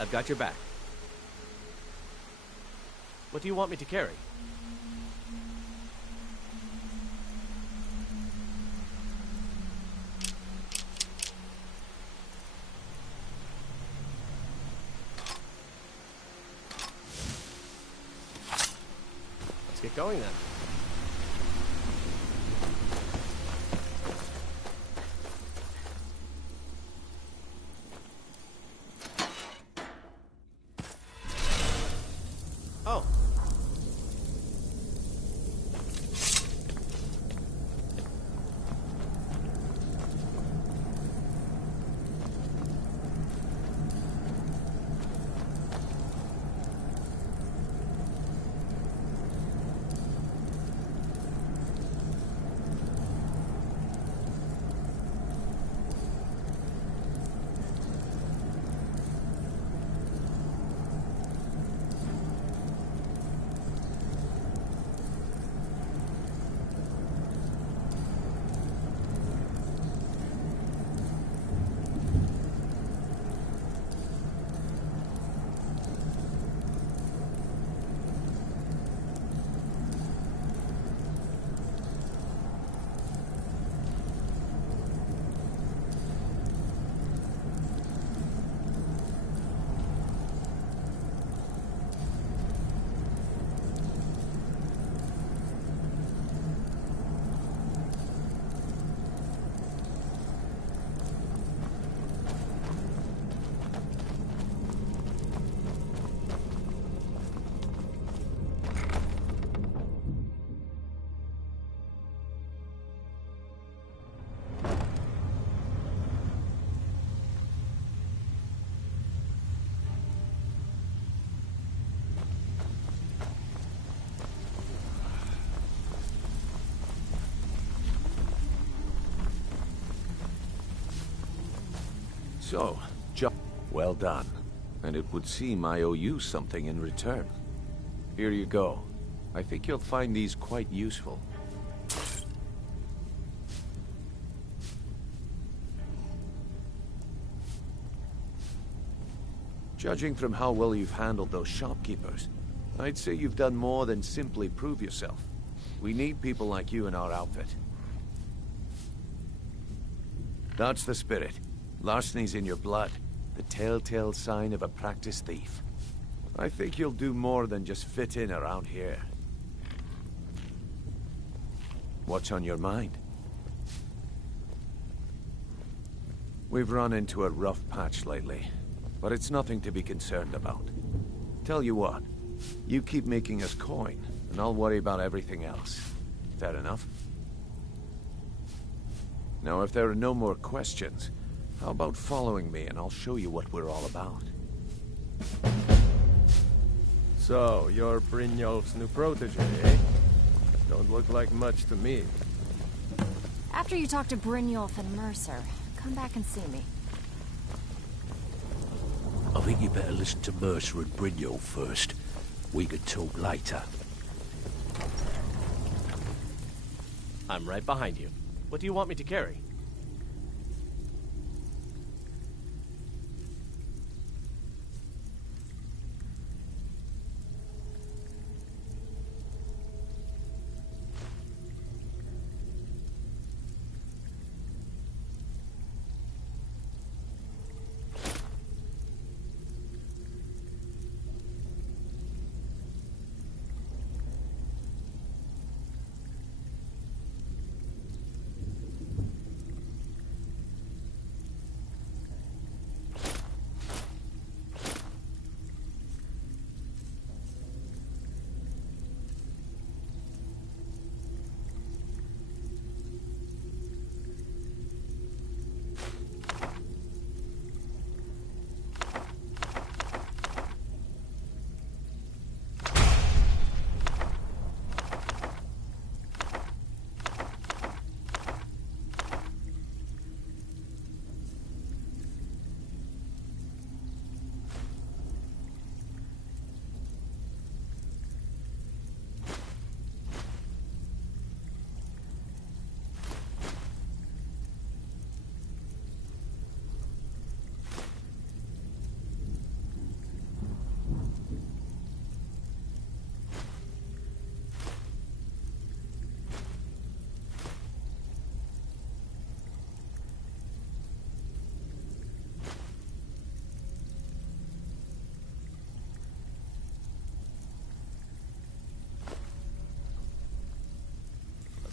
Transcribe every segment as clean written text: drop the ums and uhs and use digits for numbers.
I've got your back. What do you want me to carry? Let's get going then. Oh. So, well done. And it would seem I owe you something in return. Here you go. I think you'll find these quite useful. Judging from how well you've handled those shopkeepers, I'd say you've done more than simply prove yourself. We need people like you in our outfit. That's the spirit. Larceny's in your blood, the telltale sign of a practiced thief. I think you'll do more than just fit in around here. What's on your mind? We've run into a rough patch lately, but it's nothing to be concerned about. Tell you what, you keep making us coin, and I'll worry about everything else. Fair enough? Now, if there are no more questions, how about following me and I'll show you what we're all about? So, you're Brynjolf's new protege, eh? Don't look like much to me. After you talk to Brynjolf and Mercer, come back and see me. I think you better listen to Mercer and Brynjolf first. We could talk later. I'm right behind you. What do you want me to carry?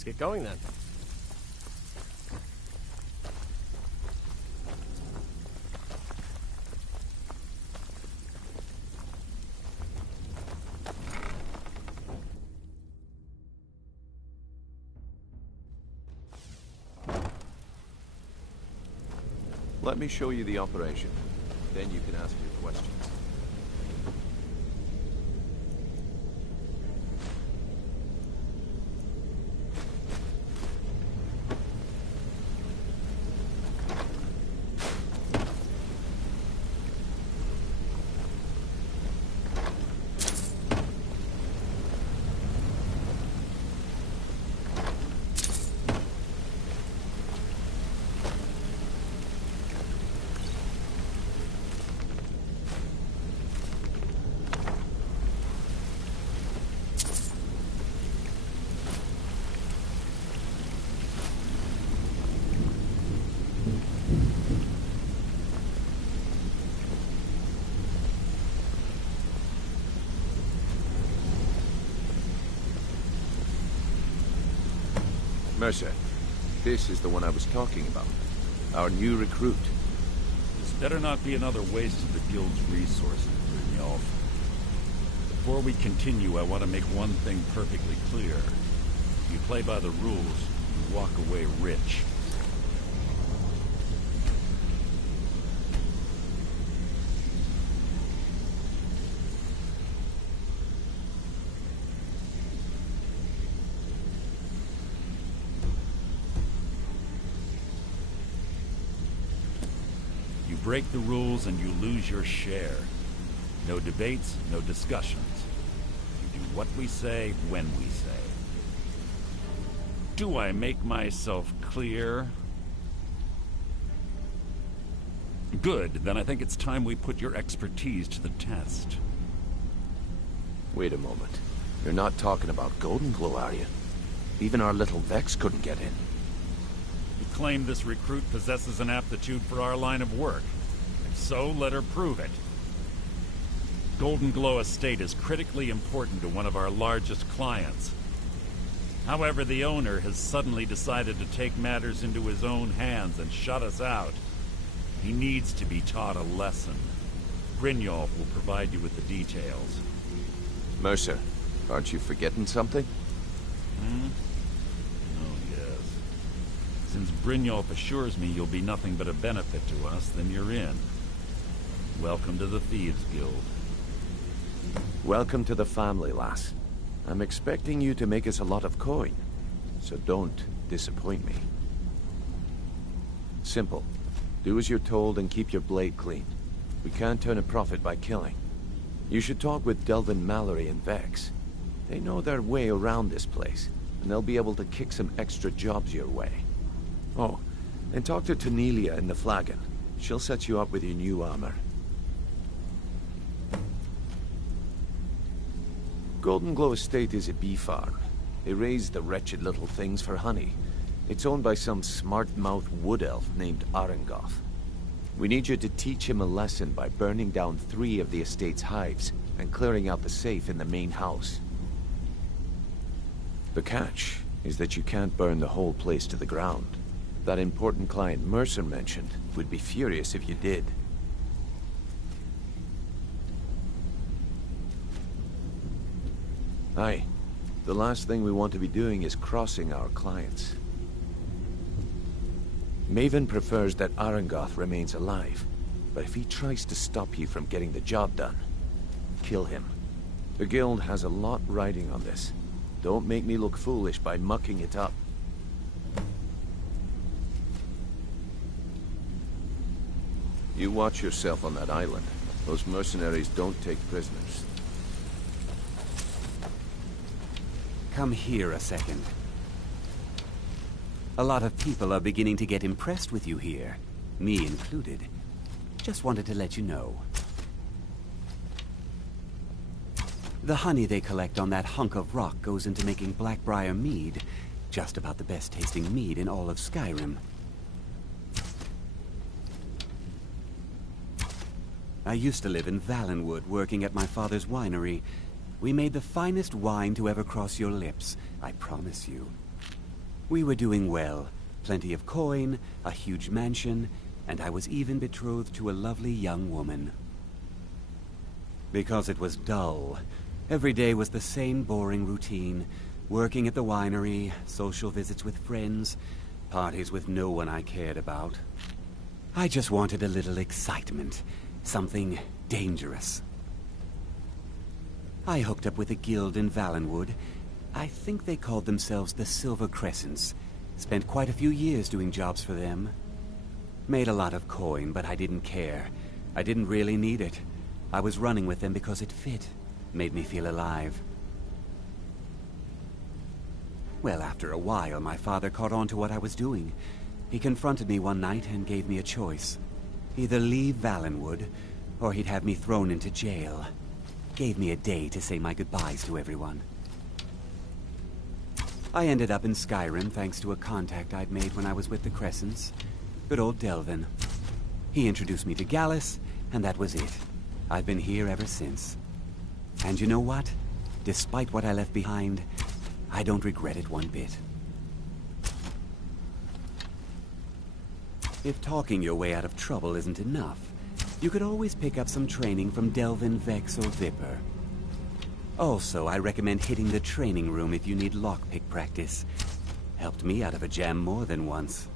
get going then. Let me show you the operation. Then you can ask your questions. Mercer, this is the one I was talking about. Our new recruit. This better not be another waste of the Guild's resources, Brynjolf. Before we continue, I want to make one thing perfectly clear. If you play by the rules, you walk away rich. Break the rules and you lose your share. No debates, no discussions. You do what we say, when we say. Do I make myself clear? Good, then I think it's time we put your expertise to the test. Wait a moment. You're not talking about Golden Glow, are you? Even our little Vex couldn't get in. You claim this recruit possesses an aptitude for our line of work. If so, let her prove it. Golden Glow Estate is critically important to one of our largest clients. However, the owner has suddenly decided to take matters into his own hands and shut us out. He needs to be taught a lesson. Brynjolf will provide you with the details. Mercer, aren't you forgetting something? Oh, yes. Since Brynjolf assures me you'll be nothing but a benefit to us, then you're in. Welcome to the Thieves Guild. Welcome to the family, lass. I'm expecting you to make us a lot of coin, so don't disappoint me. Simple. Do as you're told and keep your blade clean. We can't turn a profit by killing. You should talk with Delvin Mallory and Vex. They know their way around this place, and they'll be able to kick some extra jobs your way. Oh, and talk to Tanelia in the Flagon. She'll set you up with your new armor. Golden Glow Estate is a bee farm. They raise the wretched little things for honey. It's owned by some smart-mouthed wood elf named Arangoth. We need you to teach him a lesson by burning down 3 of the estate's hives and clearing out the safe in the main house. The catch is that you can't burn the whole place to the ground. That important client Mercer mentioned would be furious if you did. Aye. The last thing we want to be doing is crossing our clients. Maven prefers that Arangoth remains alive, but if he tries to stop you from getting the job done, kill him. The Guild has a lot riding on this. Don't make me look foolish by mucking it up. You watch yourself on that island. Those mercenaries don't take prisoners. Come here a second. A lot of people are beginning to get impressed with you here, me included. Just wanted to let you know. The honey they collect on that hunk of rock goes into making Blackbriar mead, just about the best tasting mead in all of Skyrim. I used to live in Valenwood, working at my father's winery. We made the finest wine to ever cross your lips, I promise you. We were doing well. Plenty of coin, a huge mansion, and I was even betrothed to a lovely young woman. Because it was dull. Every day was the same boring routine. Working at the winery, social visits with friends, parties with no one I cared about. I just wanted a little excitement. Something dangerous. I hooked up with a guild in Valenwood. I think they called themselves the Silver Crescents. Spent quite a few years doing jobs for them. Made a lot of coin, but I didn't care. I didn't really need it. I was running with them because it fit. Made me feel alive. Well, after a while, my father caught on to what I was doing. He confronted me one night and gave me a choice. Either leave Valenwood, or he'd have me thrown into jail. Gave me a day to say my goodbyes to everyone. I ended up in Skyrim thanks to a contact I'd made when I was with the Crescents. Good old Delvin. He introduced me to Gallus, and that was it. I've been here ever since. And you know what? Despite what I left behind, I don't regret it one bit. If talking your way out of trouble isn't enough, you could always pick up some training from Delvin, Vex, or Viper. Also, I recommend hitting the training room if you need lockpick practice. Helped me out of a jam more than once.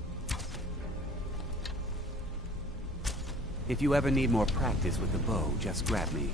If you ever need more practice with the bow, just grab me.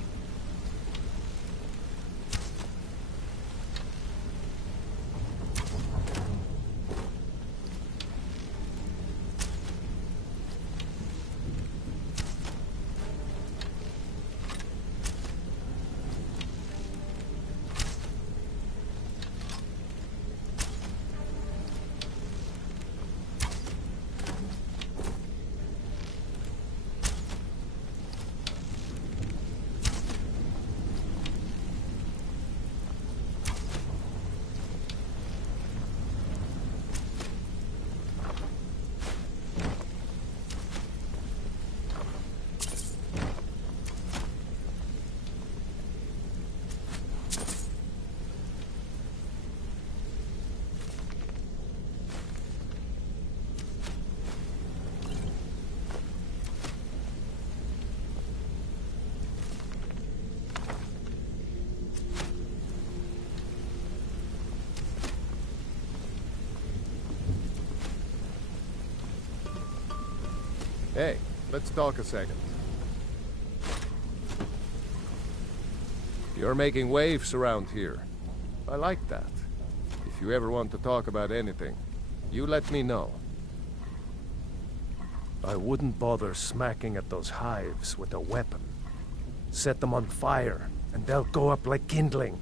Hey, let's talk a second. You're making waves around here. I like that. If you ever want to talk about anything, you let me know. I wouldn't bother smacking at those hives with a weapon. Set them on fire, and they'll go up like kindling.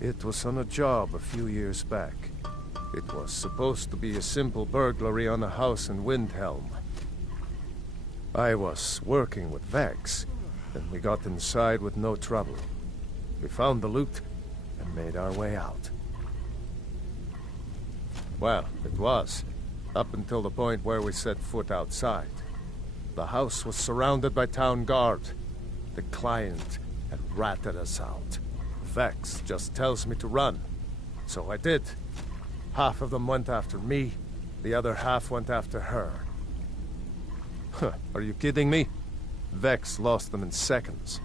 It was on a job a few years back. It was supposed to be a simple burglary on a house in Windhelm. I was working with Vex, and we got inside with no trouble. We found the loot and made our way out. Well, it was, up until the point where we set foot outside. The house was surrounded by town guard. The client had ratted us out. Vex just tells me to run, so I did. Half of them went after me, the other half went after her. Huh, are you kidding me? Vex lost them in seconds.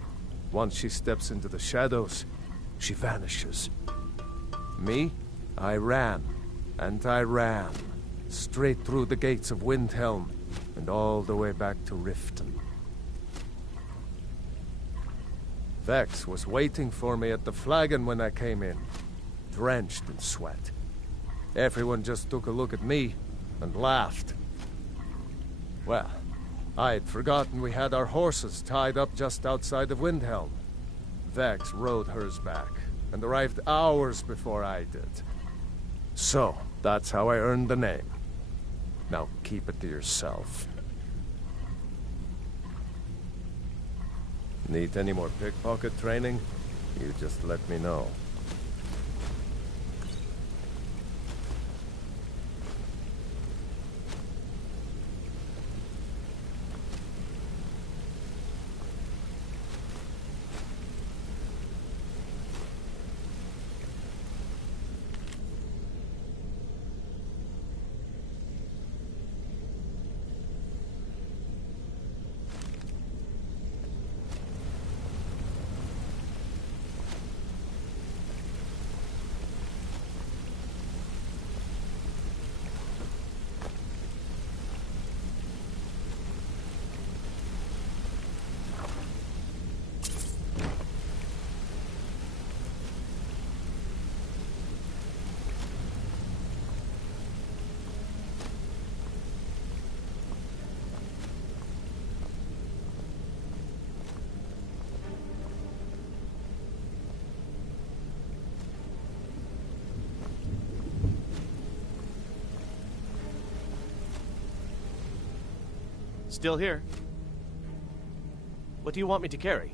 Once she steps into the shadows, she vanishes. Me? I ran, and I ran, straight through the gates of Windhelm, and all the way back to Riften. Vex was waiting for me at the flagon when I came in, drenched in sweat. Everyone just took a look at me and laughed. Well, I had forgotten we had our horses tied up just outside of Windhelm. Vex rode hers back and arrived hours before I did. So, that's how I earned the name. Now keep it to yourself. Need any more pickpocket training? You just let me know. Still here. What do you want me to carry?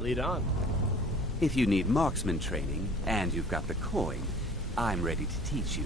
Lead on. If you need marksman training, and you've got the coin, I'm ready to teach you.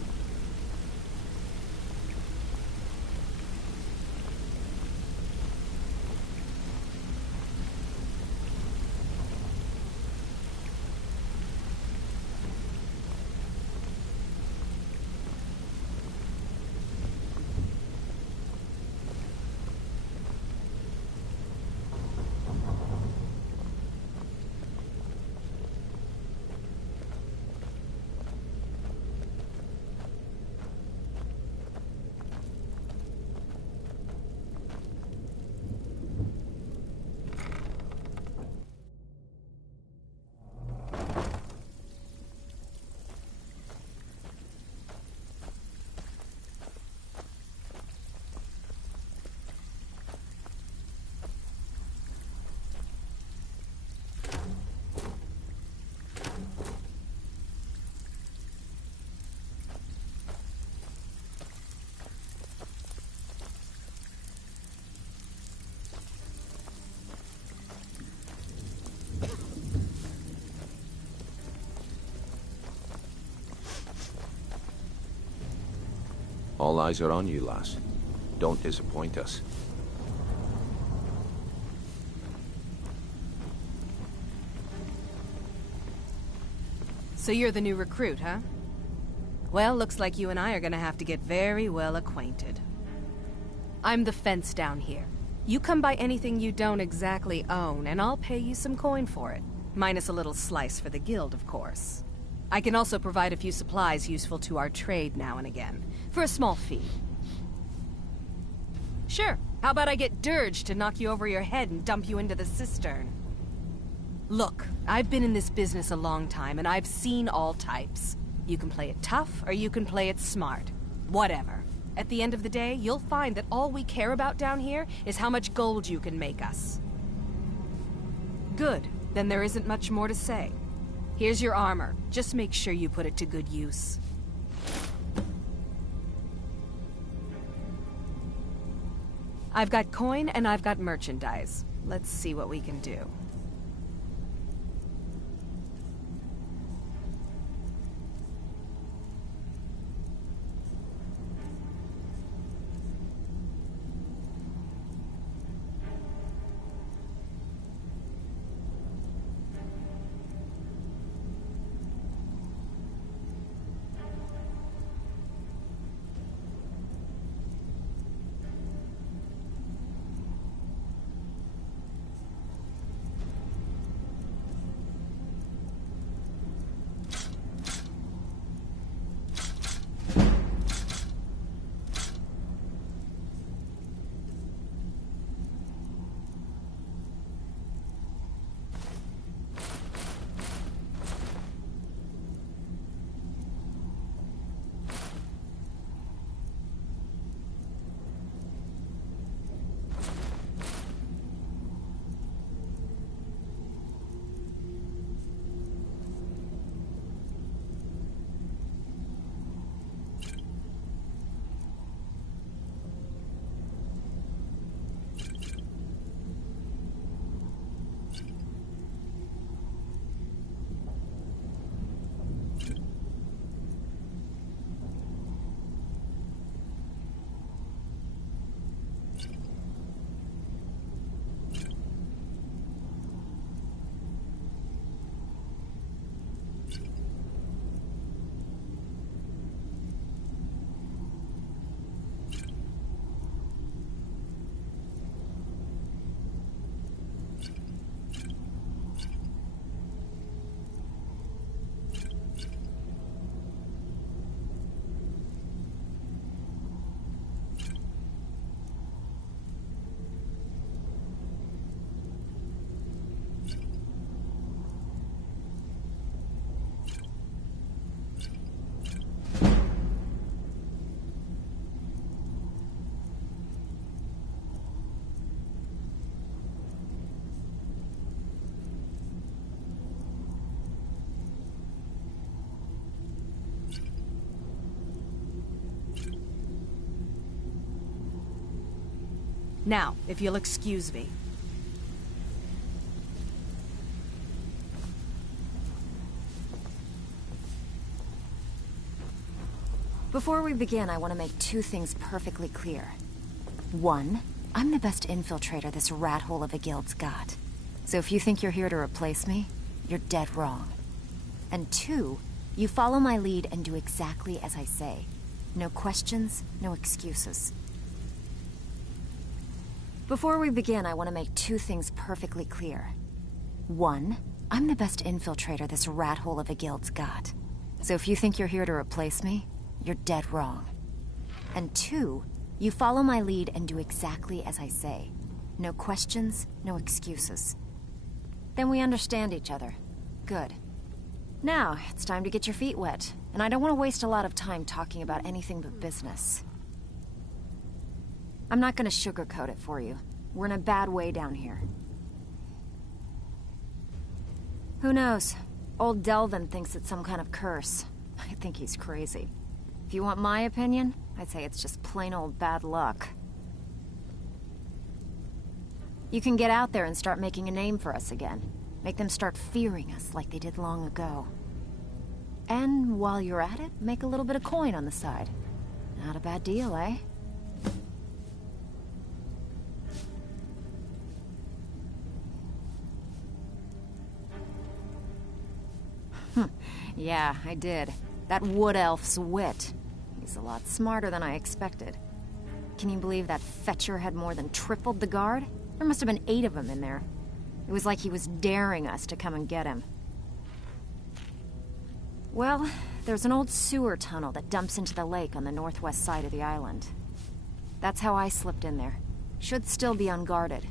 All eyes are on you, lass. Don't disappoint us. So you're the new recruit, huh? Well, looks like you and I are gonna have to get very well acquainted. I'm the fence down here. You come by anything you don't exactly own, and I'll pay you some coin for it. Minus a little slice for the guild, of course. I can also provide a few supplies useful to our trade now and again, for a small fee. Sure, how about I get Dirge to knock you over your head and dump you into the cistern? Look, I've been in this business a long time, and I've seen all types. You can play it tough, or you can play it smart. Whatever. At the end of the day, you'll find that all we care about down here is how much gold you can make us. Good. Then there isn't much more to say. Here's your armor. Just make sure you put it to good use. I've got coin and I've got merchandise. Let's see what we can do. Now, if you'll excuse me. Before we begin, I want to make two things perfectly clear. One, I'm the best infiltrator this rat hole of a guild's got. So if you think you're here to replace me, you're dead wrong. And two, you follow my lead and do exactly as I say. No questions, no excuses. Before we begin, I want to make two things perfectly clear. One, I'm the best infiltrator this rat hole of a guild's got. So if you think you're here to replace me, you're dead wrong. And two, you follow my lead and do exactly as I say. No questions, no excuses. Then we understand each other. Good. Now, it's time to get your feet wet, and I don't want to waste a lot of time talking about anything but business. I'm not gonna sugarcoat it for you. We're in a bad way down here. Who knows? Old Delvin thinks it's some kind of curse. I think he's crazy. If you want my opinion, I'd say it's just plain old bad luck. You can get out there and start making a name for us again. Make them start fearing us like they did long ago. And while you're at it, make a little bit of coin on the side. Not a bad deal, eh? Yeah, I did. That wood elf's wit. He's a lot smarter than I expected. Can you believe that fetcher had more than tripled the guard? There must have been 8 of them in there. It was like he was daring us to come and get him. Well, there's an old sewer tunnel that dumps into the lake on the northwest side of the island. That's how I slipped in there. Should still be unguarded.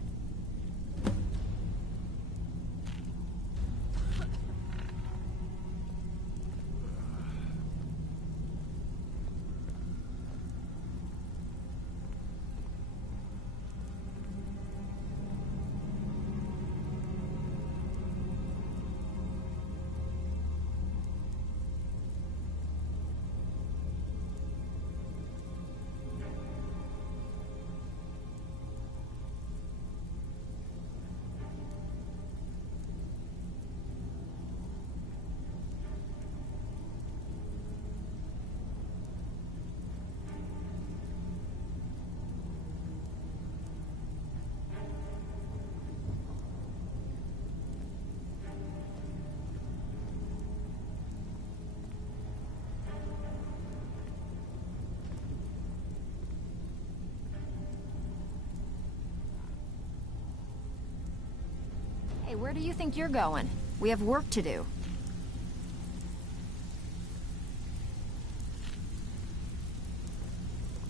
Hey, where do you think you're going? We have work to do.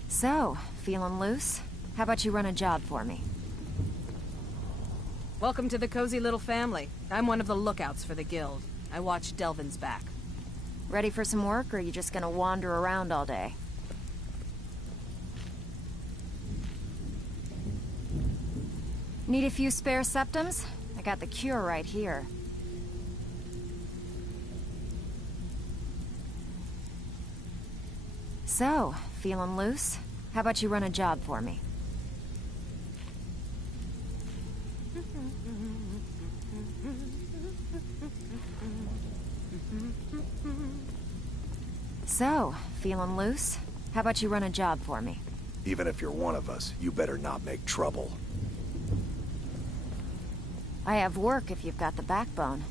So, feeling loose? How about you run a job for me? Welcome to the cozy little family. I'm one of the lookouts for the guild. I watch Delvin's back. Ready for some work, or are you just gonna wander around all day? Need a few spare septums? I got the cure right here. So, feeling loose? How about you run a job for me? So, feeling loose? How about you run a job for me? Even if you're one of us, you better not make trouble. I have work if you've got the backbone.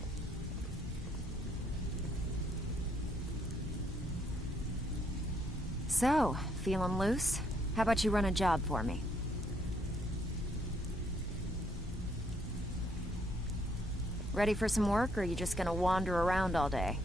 So, feeling loose? How about you run a job for me? Ready for some work, or are you just gonna wander around all day?